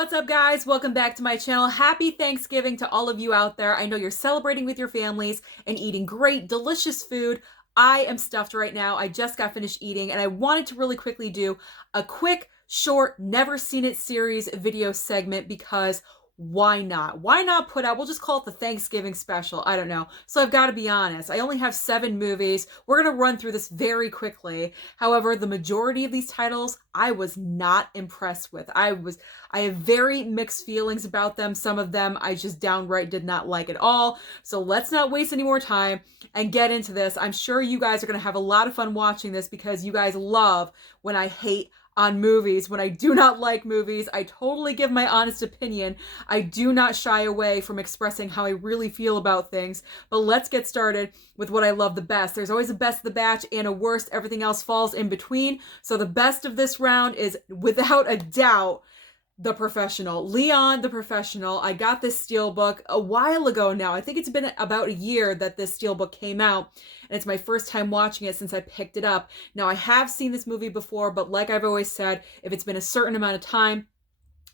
What's up, guys? Welcome back to my channel. Happy Thanksgiving to all of you out there. I know you're celebrating with your families and eating great, delicious food. I am stuffed right now. I just got finished eating, and I wanted to really quickly do a quick, short, never seen it series video segment because why not? Why not put out, we'll just call it the Thanksgiving special. I don't know. So I've got to be honest. I only have 7 movies. We're going to run through this very quickly. However, the majority of these titles, I was not impressed with. I have very mixed feelings about them. Some of them I just downright did not like at all. So let's not waste any more time and get into this. I'm sure you guys are going to have a lot of fun watching this because you guys love when I hate on movies, when I do not like movies. I totally give my honest opinion. I do not shy away from expressing how I really feel about things. But let's get started with what I love the best. There's always a best of the batch and a worst. Everything else falls in between. So the best of this round is, without a doubt, The Professional. Leon, The Professional. I got this steelbook a while ago now. I think it's been about a year that this steelbook came out, and it's my first time watching it since I picked it up. Now, I have seen this movie before, but like I've always said, if it's been a certain amount of time,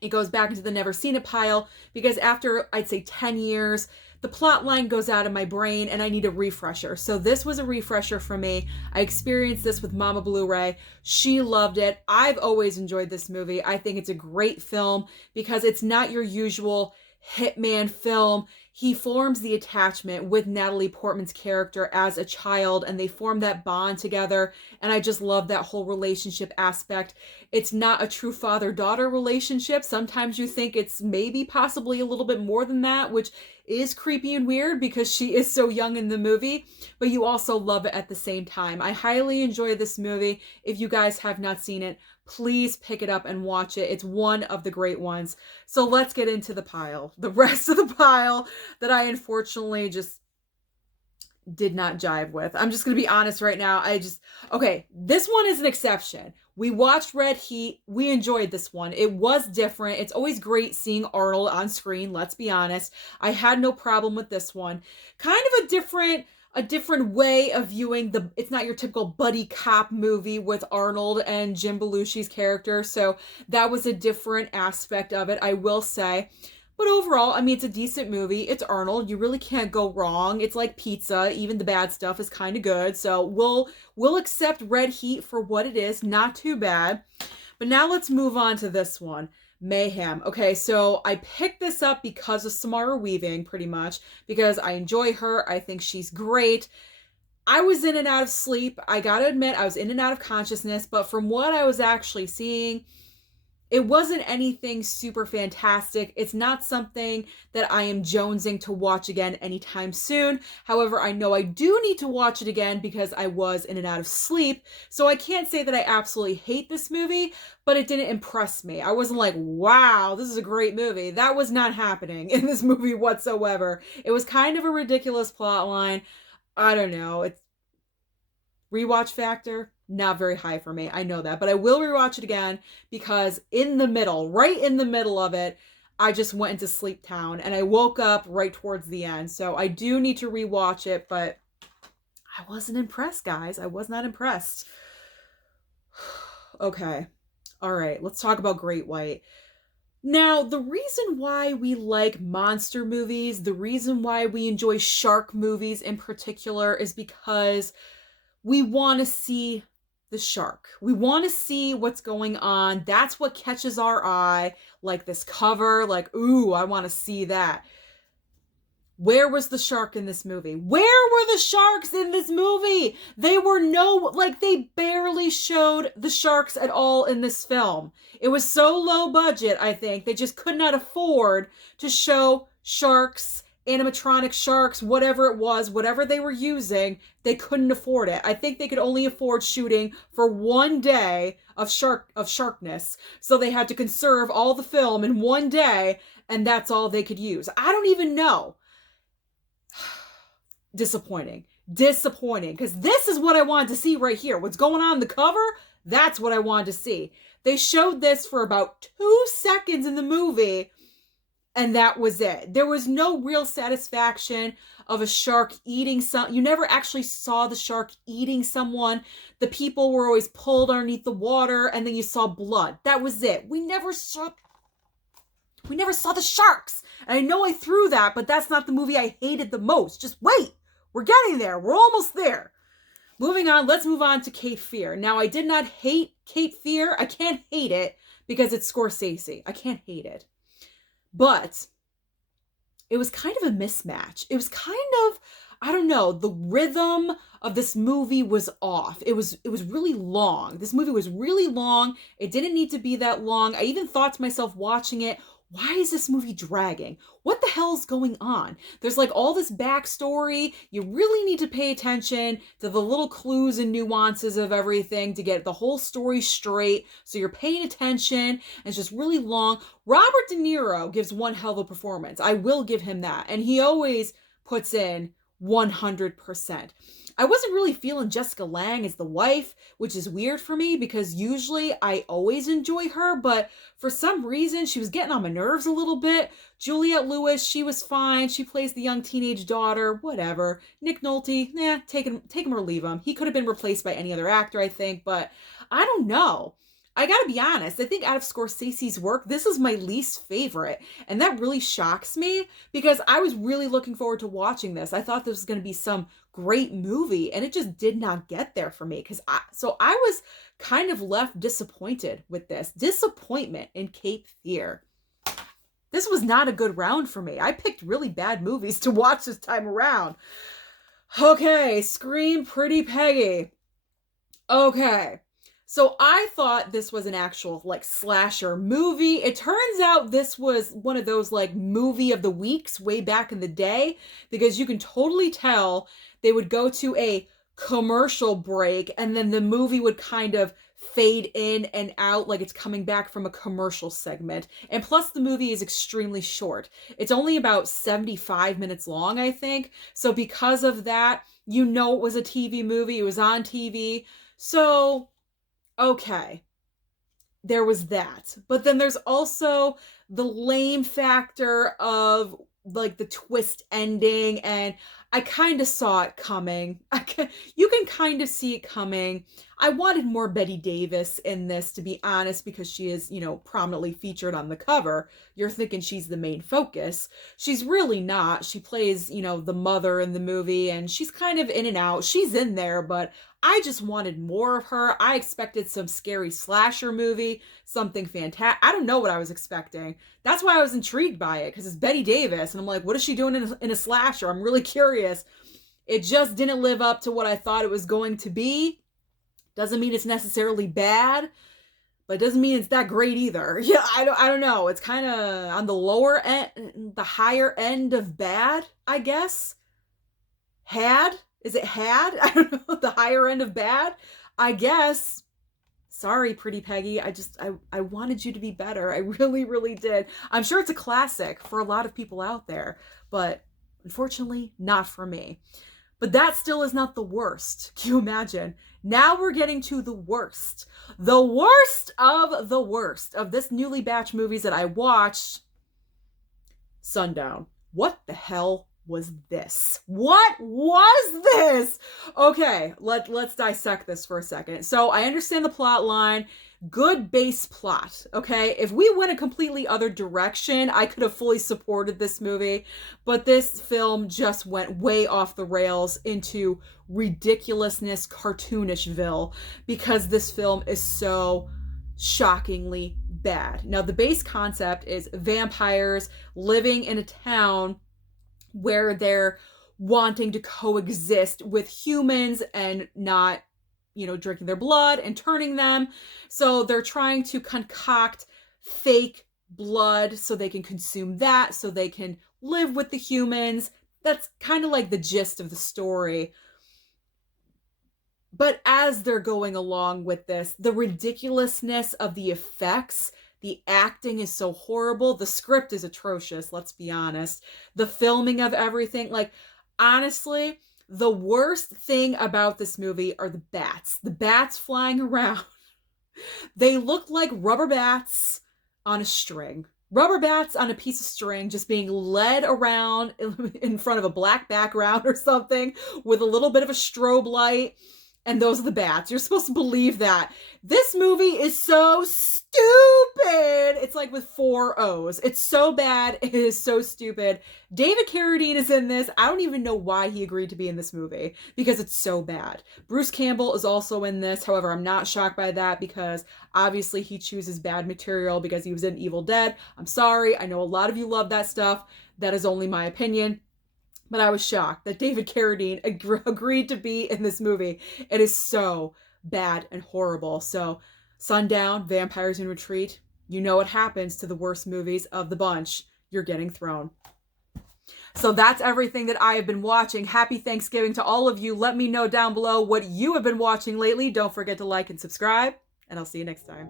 it goes back into the never seen it pile, because after, I'd say, 10 years, the plot line goes out of my brain and I need a refresher. So this was a refresher for me. I experienced this with Mama Blu-ray. She loved it. I've always enjoyed this movie. I think it's a great film because it's not your usual hitman film. He forms the attachment with Natalie Portman's character as a child, and they form that bond together, and I just love that whole relationship aspect. It's not a true father-daughter relationship. Sometimes you think it's maybe possibly a little bit more than that, which is creepy and weird because she is so young in the movie, but you also love it at the same time. I highly enjoy this movie. If you guys have not seen it, please pick it up and watch it. It's one of the great ones. So let's get into the pile. The rest of the pile that I unfortunately just did not jive with. I'm just going to be honest right now. Okay, this one is an exception. We watched Red Heat. We enjoyed this one. It was different. It's always great seeing Arnold on screen, let's be honest. I had no problem with this one. Kind of a different way of viewing it's not your typical buddy cop movie with Arnold and Jim Belushi's character. So that was a different aspect of it, I will say. But overall, I mean, it's a decent movie. It's Arnold. You really can't go wrong. It's like pizza. Even the bad stuff is kind of good. So we'll accept Red Heat for what it is. Not too bad. But now let's move on to this one. Mayhem. Okay, so I picked this up because of Samara Weaving, pretty much, because I enjoy her. I think she's great. I was in and out of sleep. I gotta admit, I was in and out of consciousness, but from what I was actually seeing, it wasn't anything super fantastic. It's not something that I am jonesing to watch again anytime soon. However, I know I do need to watch it again because I was in and out of sleep. So I can't say that I absolutely hate this movie, but it didn't impress me. I wasn't like, wow, this is a great movie. That was not happening in this movie whatsoever. It was kind of a ridiculous plot line. I don't know. It's rewatch factor, not very high for me. I know that, but I will rewatch it again because right in the middle of it, I just went into sleep town and I woke up right towards the end. So I do need to rewatch it, but I wasn't impressed, guys. I was not impressed. Okay. All right. Let's talk about Great White. Now, the reason why we like monster movies, the reason why we enjoy shark movies in particular, is because we want to see the shark. We want to see what's going on. That's what catches our eye, like this cover, like, ooh, I want to see that. Where was the shark in this movie? Where were the sharks in this movie? They barely showed the sharks at all in this film. It was so low budget, I think. They just could not afford to show sharks, animatronic sharks, whatever it was, whatever they were using, they couldn't afford it. I think they could only afford shooting for one day of sharkness. So they had to conserve all the film in one day, and that's all they could use. I don't even know. Disappointing, because this is what I wanted to see right here. What's going on in the cover? That's what I wanted to see. They showed this for about 2 seconds in the movie, and that was it. There was no real satisfaction of a shark eating you never actually saw the shark eating someone. The people were always pulled underneath the water, and then you saw blood. That was it. We never saw We never saw the sharks. And I know I threw that, but that's not the movie I hated the most. Just wait. We're getting there. We're almost there. Moving on, let's move on to Cape Fear. Now, I did not hate Cape Fear. I can't hate it because it's Scorsese. I can't hate it. But it was kind of a mismatch. It was kind of, I don't know, the rhythm of this movie was off. It was really long. This movie was really long. It didn't need to be that long. I even thought to myself watching it, why is this movie dragging? What the hell's going on? There's like all this backstory. You really need to pay attention to the little clues and nuances of everything to get the whole story straight. So you're paying attention, and it's just really long. Robert De Niro gives one hell of a performance. I will give him that. And he always puts in 100%. I wasn't really feeling Jessica Lange as the wife, which is weird for me because usually I always enjoy her, but for some reason she was getting on my nerves a little bit. Juliette Lewis, she was fine. She plays the young teenage daughter, whatever. Nick Nolte, take him or leave him. He could have been replaced by any other actor, I think, but I don't know. I gotta be honest, I think out of Scorsese's work, this is my least favorite. And that really shocks me because I was really looking forward to watching this. I thought this was going to be some great movie and it just did not get there for me. So I was kind of left disappointed with this. Disappointment in Cape Fear. This was not a good round for me. I picked really bad movies to watch this time around. Okay, Scream Pretty Peggy. Okay. So I thought this was an actual like slasher movie. It turns out this was one of those like movie of the weeks way back in the day because you can totally tell they would go to a commercial break and then the movie would kind of fade in and out like it's coming back from a commercial segment. And plus the movie is extremely short. It's only about 75 minutes long, I think. So because of that, you know it was a TV movie. It was on TV. So okay, there was that. But then there's also the lame factor of like the twist ending, and I kind of saw it coming. You can kind of see it coming. I wanted more Bette Davis in this, to be honest, because she is, prominently featured on the cover. You're thinking she's the main focus. She's really not. She plays, the mother in the movie, and she's kind of in and out. She's in there, but I just wanted more of her. I expected some scary slasher movie, something fantastic. I don't know what I was expecting. That's why I was intrigued by it, because it's Bette Davis, and I'm like, what is she doing in a slasher? I'm really curious. It just didn't live up to what I thought it was going to be. Doesn't mean it's necessarily bad, but it doesn't mean it's that great either. Yeah, I don't know. It's kind of on the lower end, the higher end of bad, I guess. Is it had? I don't know. The higher end of bad, I guess. Sorry, Pretty Peggy. I wanted you to be better. I really, really did. I'm sure it's a classic for a lot of people out there, but unfortunately, not for me. But that still is not the worst. Can you imagine? Now we're getting to the worst. The worst of this newly batch movies that I watched. Sundown. What the hell was this? What was this? Okay, let's dissect this for a second. So I understand the plot line. Good base plot, okay? If we went a completely other direction, I could have fully supported this movie, but this film just went way off the rails into ridiculousness, cartoonishville, because this film is so shockingly bad. Now, the base concept is vampires living in a town where they're wanting to coexist with humans and not, drinking their blood and turning them. So they're trying to concoct fake blood so they can consume that, so they can live with the humans. That's kind of like the gist of the story. But as they're going along with this, the ridiculousness of the effects, the acting is so horrible. The script is atrocious, let's be honest. The filming of everything, honestly, the worst thing about this movie are the bats. The bats flying around. They look like rubber bats on a string. Rubber bats on a piece of string just being led around in front of a black background or something with a little bit of a strobe light. and those are the bats. You're supposed to believe that. This movie is so stupid. It's like with 4 O's. It's so bad. It is so stupid. David Carradine is in this. I don't even know why he agreed to be in this movie because it's so bad. Bruce Campbell is also in this. However, I'm not shocked by that because obviously he chooses bad material because he was in Evil Dead. I'm sorry. I know a lot of you love that stuff. That is only my opinion. But I was shocked that David Carradine agreed to be in this movie. It is so bad and horrible. So, Sundown, Vampires in Retreat, you know what happens to the worst movies of the bunch. You're getting thrown. So that's everything that I have been watching. Happy Thanksgiving to all of you. Let me know down below what you have been watching lately. Don't forget to like and subscribe, and I'll see you next time.